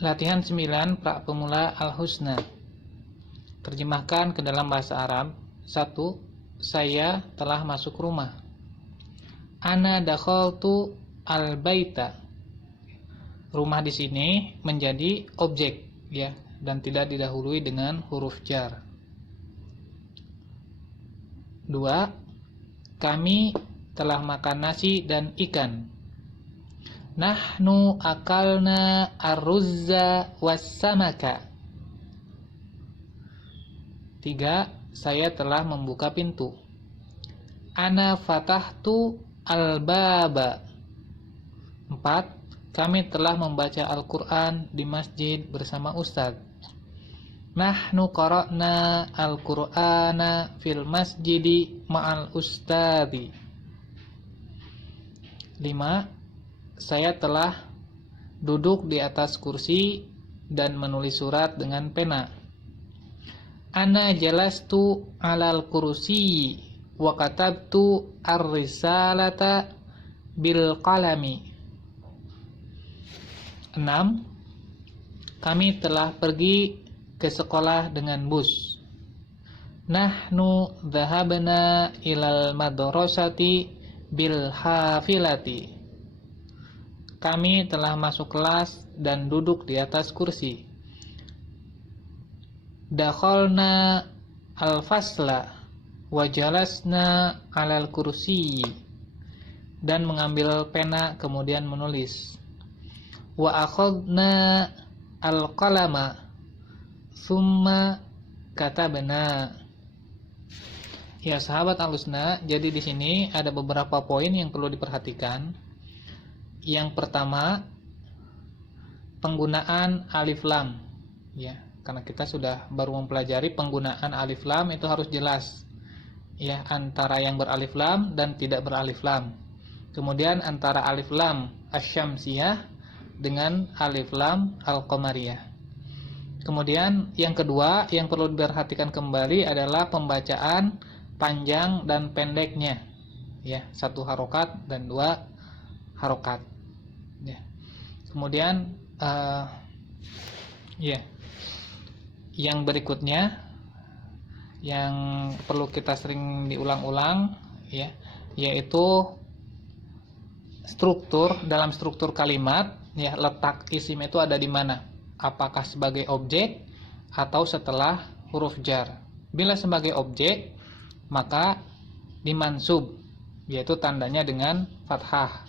Latihan 9 pra pemula Al-Husna. Terjemahkan ke dalam bahasa Arab. 1. Saya telah masuk rumah. Ana dakhaltu al-baita. Rumah di sini menjadi objek ya, dan tidak didahului dengan huruf jar. 2. Kami telah makan nasi dan ikan. Nahnu akalna ar-ruzza was-samaka. 3. Saya telah membuka pintu. Ana fatahtu al-baba. 4. Kami telah membaca Al-Quran di masjid bersama Ustadz. Nahnu qara'na al-Qur'ana fil masjidi ma'al ustadzi. 5. Saya telah duduk di atas kursi dan menulis surat dengan pena. Ana jalastu alal kursi wa katabtu ar-risalata bil qalami. 6. Kami telah pergi ke sekolah dengan bus. Nahnu dhahabna ilal madrasati bil hafilati. Kami telah masuk kelas dan duduk di atas kursi. Dakhalna al-fasla wa jalasna alal kursi. Dan mengambil pena kemudian menulis. Wa akhadna al-qalama summa katabna. Ya sahabat Al-Husna, jadi di sini ada beberapa poin yang perlu diperhatikan. Yang pertama, penggunaan alif lam ya, karena kita sudah baru mempelajari penggunaan alif lam itu harus jelas ya, antara yang beralif lam dan tidak beralif lam. Kemudian antara alif lam asy-syamsiyah dengan alif lam al-qamariyah. Kemudian yang kedua yang perlu diperhatikan kembali adalah pembacaan panjang dan pendeknya ya, 1 harokat dan 2 harokat ya. Kemudian ya, yang berikutnya yang perlu kita sering diulang-ulang ya, yaitu dalam struktur kalimat ya, letak isim itu ada di mana, apakah sebagai objek atau setelah huruf jar. Bila sebagai objek maka dimansub, yaitu tandanya dengan fathah.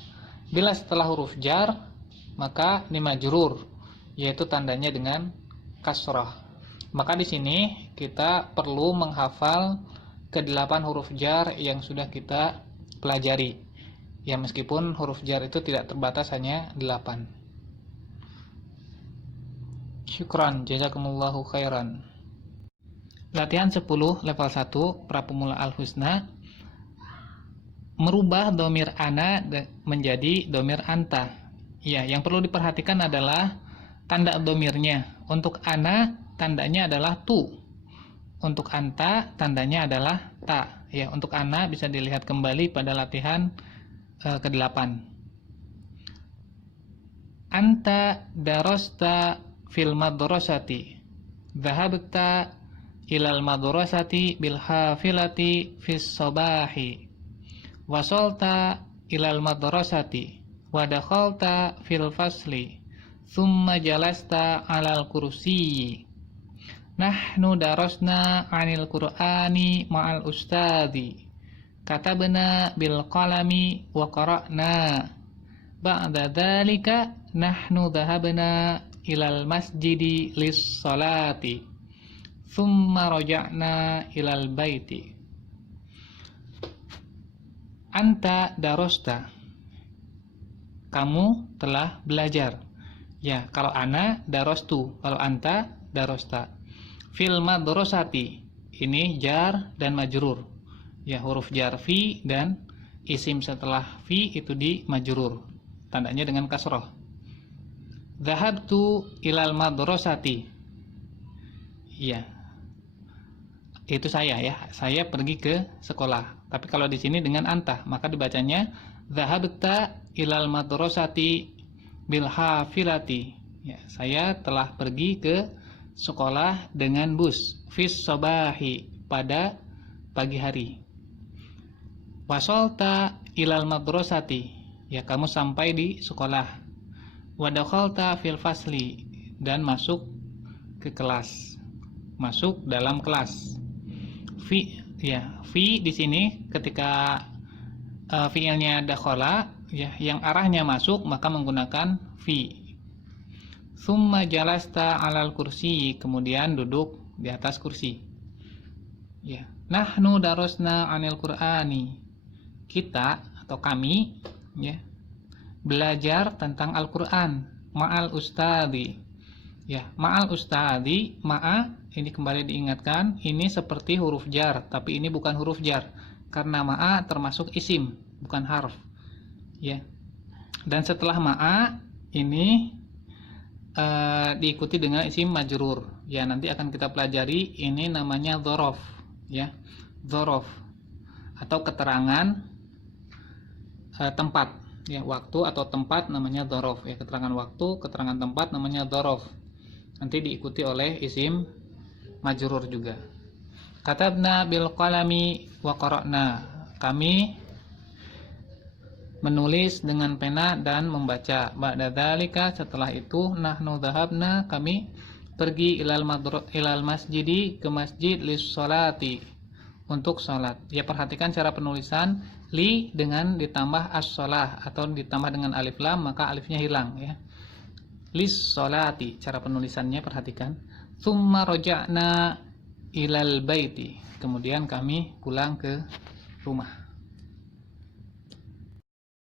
Bila setelah huruf jar maka dimajrur, yaitu tandanya dengan kasrah. Maka di sini kita perlu menghafal ke-8 huruf jar yang sudah kita pelajari. Ya, meskipun huruf jar itu tidak terbatas hanya 8. Syukran, jazakumullahu khairan. Latihan 10 level 1 pra pemula Al-Husna. Merubah domir ana menjadi domir anta. Ya, yang perlu diperhatikan adalah tanda domirnya. Untuk ana tandanya adalah tu. Untuk anta tandanya adalah ta. Ya, untuk ana bisa dilihat kembali pada latihan ke-8. Anta darasta fil madrasati. Dhahabta ilal madrasati bil hafilati fis sabahi. Wasalta ilal madrasati wa dakhalta fil fasli thumma jalasta alal kursiyi. Nahnu darasna 'anil Qur'ani ma'al ustadzi. Katabna bil qalami wa qara'na. Ba'da dzalika nahnu dhahabna ilal masjidi lis salati. Thumma raja'na ilal baiti. Anta darosta. Kamu telah belajar. Ya, kalau ana darostu, kalau anta darosta. Fil madrasati. Ini jar dan majrur. Ya, huruf jar fi dan isim setelah fi itu di majrur. Tandanya dengan kasroh. Dhahabtu ilal madrasati. Ya. Itu saya ya. Saya pergi ke sekolah. Tapi kalau di sini dengan anta, maka dibacanya dhahabta ilal madrasati bil hafilati. Ya, saya telah pergi ke sekolah dengan bus. Fis sabahi, pada pagi hari. Wasolta ilal madrasati, ya kamu sampai di sekolah. Wadakhalta fil fasli, dan masuk ke kelas, masuk dalam kelas. Fi, ya fi di sini ketika fiilnya dakhala, ya yang arahnya masuk maka menggunakan fi. Summa jalasta alal kursi, kemudian duduk di atas kursi. Ya, nahnu darosna anil Qur'ani, kita atau kami, ya, belajar tentang Al-Qur'an ma'al ustadi. Ya, ma'al ustadi, ma'a ini kembali diingatkan, ini seperti huruf jar, tapi ini bukan huruf jar karena ma'a termasuk isim, bukan harf. Ya. Dan setelah ma'a ini diikuti dengan isim majrur. Ya, nanti akan kita pelajari, ini namanya dzaraf, ya. Dzaraf atau keterangan tempat, ya, waktu atau tempat namanya dzaraf, ya, keterangan waktu, keterangan tempat namanya dzaraf. Nanti diikuti oleh isim majrur juga. Katabna bil qalami wa qara'na, kami menulis dengan pena dan membaca. Ba'da dzalika, setelah itu, nahnu dhahabna, kami pergi ilal masjidi, ke masjid lis sholati, untuk sholat. Ya, perhatikan cara penulisan li dengan ditambah as-sholah atau ditambah dengan alif lam, maka alifnya hilang, ya. Lis sholati, cara penulisannya perhatikan. Tsumma raja'na ilal baiti, kemudian kami pulang ke rumah.